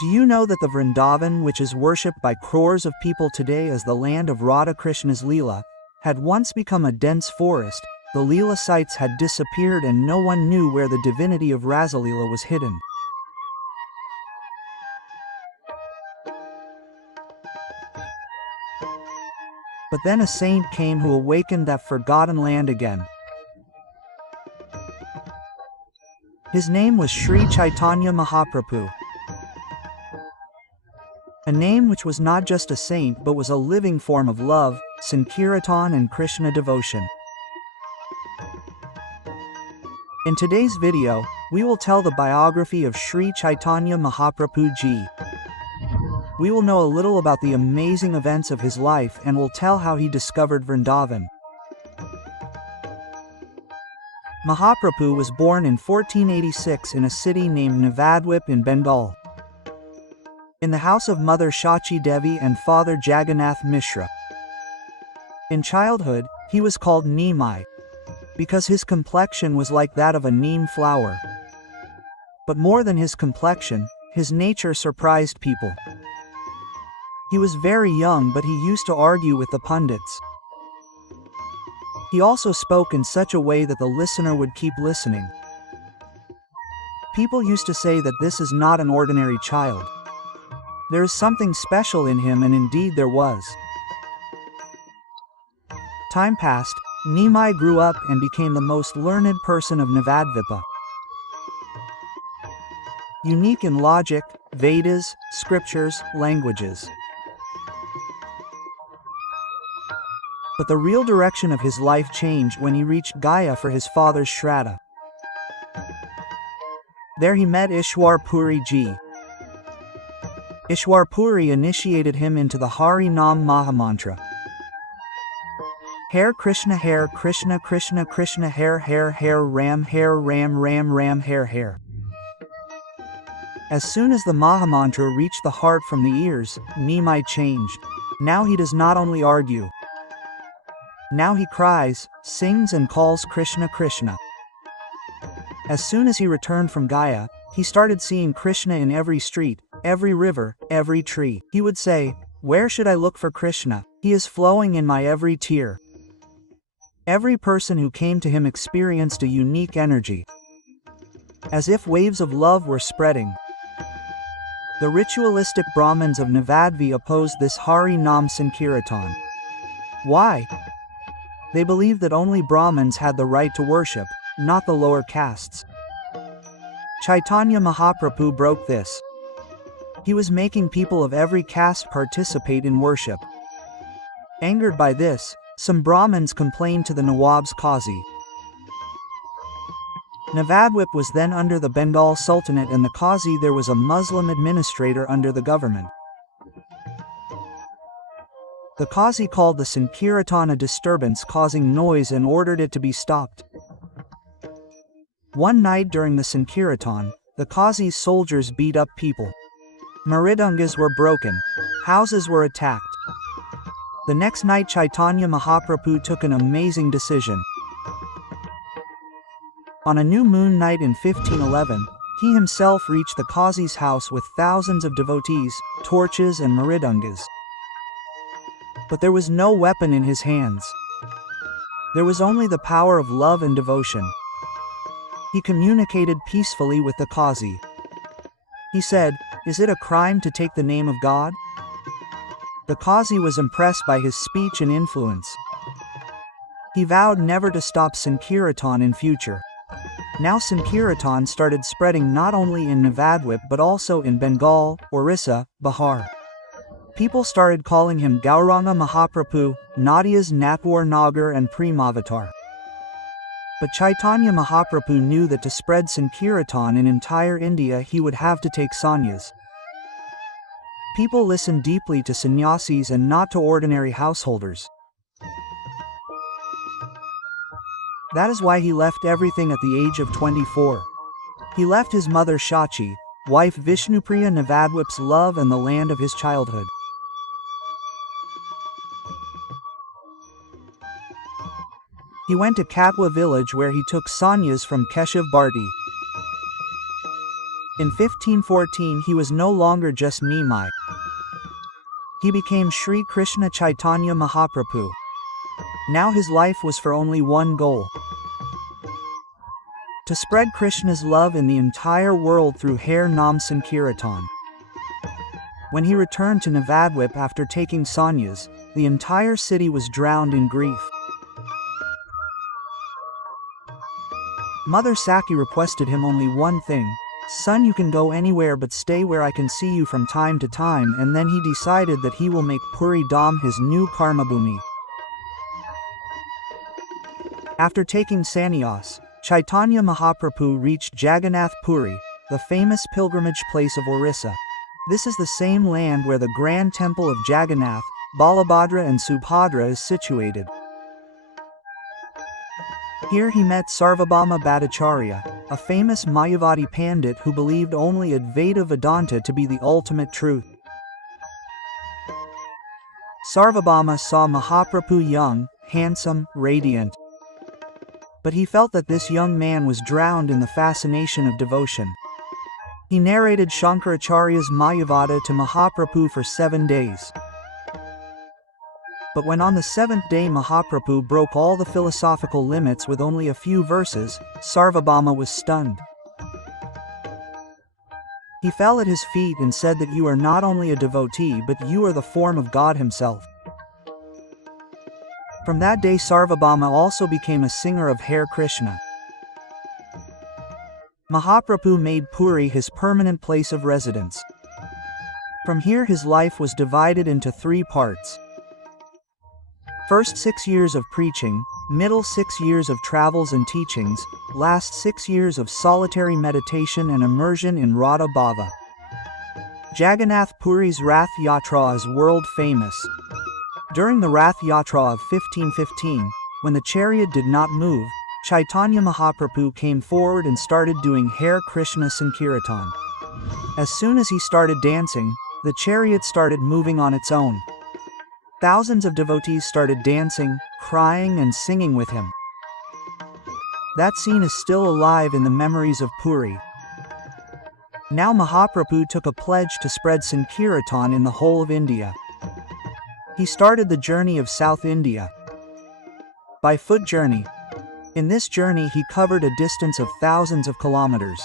Do you know that the Vrindavan, which is worshipped by crores of people today as the land of Radha Krishna's Leela, had once become a dense forest? The Leela sites had disappeared and no one knew where the divinity of Rasaleela was hidden. But then a saint came who awakened that forgotten land again. His name was Sri Chaitanya Mahaprabhu. A name which was not just a saint but was a living form of love, Sankirtan and Krishna devotion. In today's video, we will tell the biography of Sri Chaitanya Mahaprabhu Ji. We will know a little about the amazing events of his life and will tell how he discovered Vrindavan. Mahaprabhu was born in 1486 in a city named Navadvip in Bengal, in the house of Mother Shachi Devi and Father Jagannath Mishra. In childhood, he was called Nimai, because his complexion was like that of a neem flower. But more than his complexion, his nature surprised people. He was very young, but he used to argue with the pundits. He also spoke in such a way that the listener would keep listening. People used to say that this is not an ordinary child. There is something special in him, and indeed there was. Time passed, Nimai grew up and became the most learned person of Navadvipa. Unique in logic, Vedas, scriptures, languages. But the real direction of his life changed when he reached Gaya for his father's Shraddha. There he met Ishwar Puri Ji. Ishwar Puri initiated him into the Hari Nam Mahamantra. Hare Krishna Krishna Krishna Hare Ram Ram Ram Hare. As soon as the Mahamantra reached the heart from the ears, Nimai changed. Now he does not only argue. Now he cries, sings and calls Krishna Krishna. As soon as he returned from Gaya, he started seeing Krishna in every street, every river, every tree. He would say, "Where should I look for Krishna? He is flowing in my every tear." Every person who came to him experienced a unique energy, as if waves of love were spreading. The ritualistic Brahmins of Navadvi opposed this Hari Nam Sankirtan. Why? They believed that only Brahmins had the right to worship, not the lower castes. Chaitanya Mahaprabhu broke this. He was making people of every caste participate in worship. Angered by this, some Brahmins complained to the Nawab's Qazi. Navadvip was then under the Bengal Sultanate, and the Qazi there was a Muslim administrator under the government. The Qazi called the Sankirtan a disturbance causing noise and ordered it to be stopped. One night during the Sankirtan, the Qazi's soldiers beat up people. Mridungas were broken. Houses were attacked. The next night Chaitanya Mahaprabhu took an amazing decision. On a new moon night in 1511, he himself reached the Qazi's house with thousands of devotees, torches and mridungas. But there was no weapon in his hands. There was only the power of love and devotion. He communicated peacefully with the Qazi. He said, "Is it a crime to take the name of God?" The Qazi was impressed by his speech and influence. He vowed never to stop Sankirtan in future. Now Sankirtan started spreading not only in Navadvip but also in Bengal, Orissa, Bihar. People started calling him Gauranga Mahaprabhu, Nadia's Natwar Nagar and Premavatar. But Chaitanya Mahaprabhu knew that to spread Sankirtan in entire India he would have to take sannyas. People listened deeply to sannyasis and not to ordinary householders. That is why he left everything at the age of 24. He left his mother Shachi, wife Vishnupriya, Navadvip's love and the land of his childhood. He went to Katwa village where he took sannyas from Keshav Bharti. In 1514 he was no longer just Nimai. He became Sri Krishna Chaitanya Mahaprabhu. Now his life was for only one goal: to spread Krishna's love in the entire world through Har Nam Sankirtan. When he returned to Navadvip after taking sannyas, the entire city was drowned in grief. Mother Saki requested him only one thing: "Son, you can go anywhere but stay where I can see you from time to time," and then he decided that he will make Puri Dham his new Karmabhumi. After taking sannyas, Chaitanya Mahaprabhu reached Jagannath Puri, the famous pilgrimage place of Orissa. This is the same land where the grand temple of Jagannath, Balabhadra and Subhadra is situated. Here he met Sarvabhauma Bhattacharya, a famous Mayavadi Pandit who believed only Advaita Vedanta to be the ultimate truth. Sarvabhauma saw Mahaprabhu young, handsome, radiant. But he felt that this young man was drowned in the fascination of devotion. He narrated Shankaracharya's Mayavada to Mahaprabhu for 7 days. But when on the 7th day Mahaprabhu broke all the philosophical limits with only a few verses, Sarvabhauma was stunned. He fell at his feet and said that you are not only a devotee but you are the form of God himself. From that day Sarvabhauma also became a singer of Hare Krishna. Mahaprabhu made Puri his permanent place of residence. From here his life was divided into 3 parts. First 6 years of preaching, middle 6 years of travels and teachings, last 6 years of solitary meditation and immersion in Radha Bhava. Jagannath Puri's Rath Yatra is world famous. During the Rath Yatra of 1515, when the chariot did not move, Chaitanya Mahaprabhu came forward and started doing Hare Krishna Sankirtan. As soon as he started dancing, the chariot started moving on its own. Thousands of devotees started dancing, crying and singing with him. That scene is still alive in the memories of Puri. Now Mahaprabhu took a pledge to spread Sankirtan in the whole of India. He started the journey of South India. By foot journey. In this journey he covered a distance of thousands of kilometers.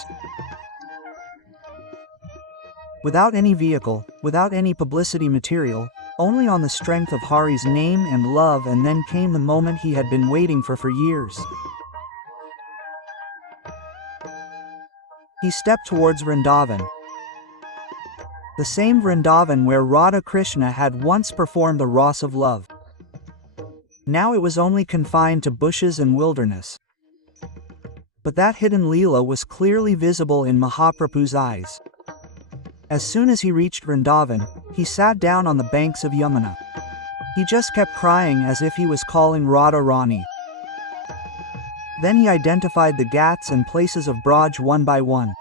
Without any vehicle, without any publicity material, only on the strength of Hari's name and love, and then came the moment he had been waiting for years. He stepped towards Vrindavan. The same Vrindavan where Radha Krishna had once performed the Ras of love. Now it was only confined to bushes and wilderness. But that hidden Leela was clearly visible in Mahaprabhu's eyes. As soon as he reached Vrindavan, he sat down on the banks of Yamuna. He just kept crying as if he was calling Radha Rani. Then he identified the ghats and places of Braj one by one.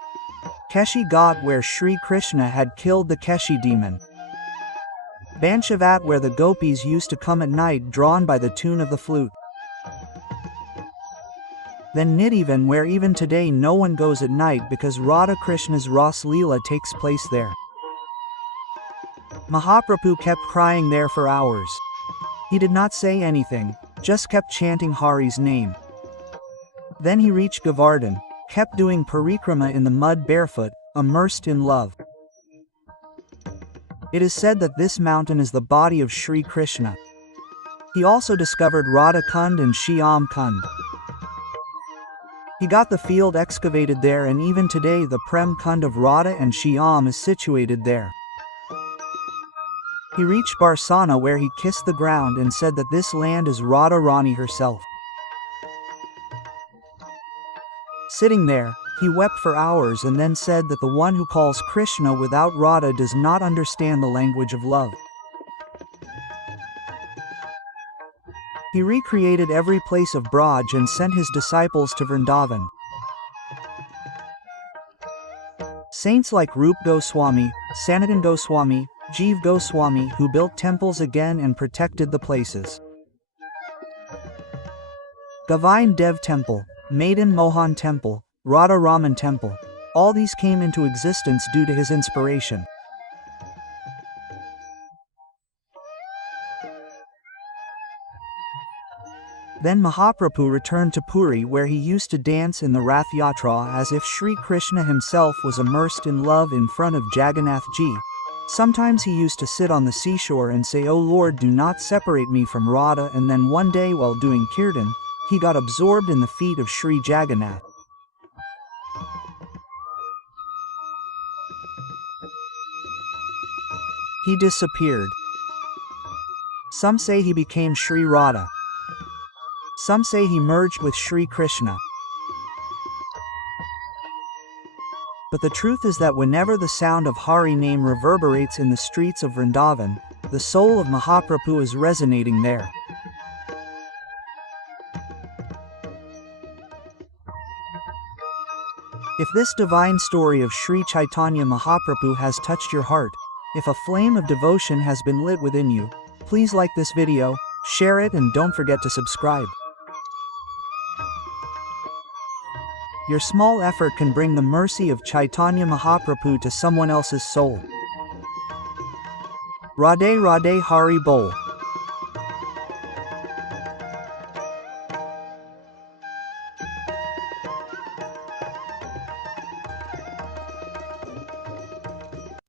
Keshi Ghat where Sri Krishna had killed the Keshi demon. Banshavat where the gopis used to come at night drawn by the tune of the flute. Then Nidhivan where even today no one goes at night because Radha Krishna's Ras Leela takes place there. Mahaprabhu kept crying there for hours. He did not say anything, just kept chanting Hari's name. Then he reached Govardhan, kept doing parikrama in the mud barefoot, immersed in love. It is said that this mountain is the body of Sri Krishna. He also discovered Radha Kund and Shyam Kund. He got the field excavated there, and even today the Prem Kund of Radha and Shyam is situated there. He reached Barsana where he kissed the ground and said that this land is Radha Rani herself. Sitting there, he wept for hours and then said that the one who calls Krishna without Radha does not understand the language of love. He recreated every place of Braj and sent his disciples to Vrindavan. Saints like Rup Goswami, Sanatan Goswami, Jeev Goswami who built temples again and protected the places. Govind Dev Temple, Madan Mohan Temple, Radha Raman Temple. All these came into existence due to his inspiration. Then Mahaprabhu returned to Puri, where he used to dance in the Rath Yatra as if Sri Krishna himself was immersed in love in front of Jagannath Ji. Sometimes he used to sit on the seashore and say, "Oh Lord, do not separate me from Radha," and then one day while doing kirtan, he got absorbed in the feet of Sri Jagannath. He disappeared. Some say he became Sri Radha. Some say he merged with Sri Krishna. But the truth is that whenever the sound of Hari name reverberates in the streets of Vrindavan, the soul of Mahaprabhu is resonating there. If this divine story of Sri Chaitanya Mahaprabhu has touched your heart, if a flame of devotion has been lit within you, please like this video, share it, and don't forget to subscribe. Your small effort can bring the mercy of Chaitanya Mahaprabhu to someone else's soul. Radhe Radhe Hari Bol.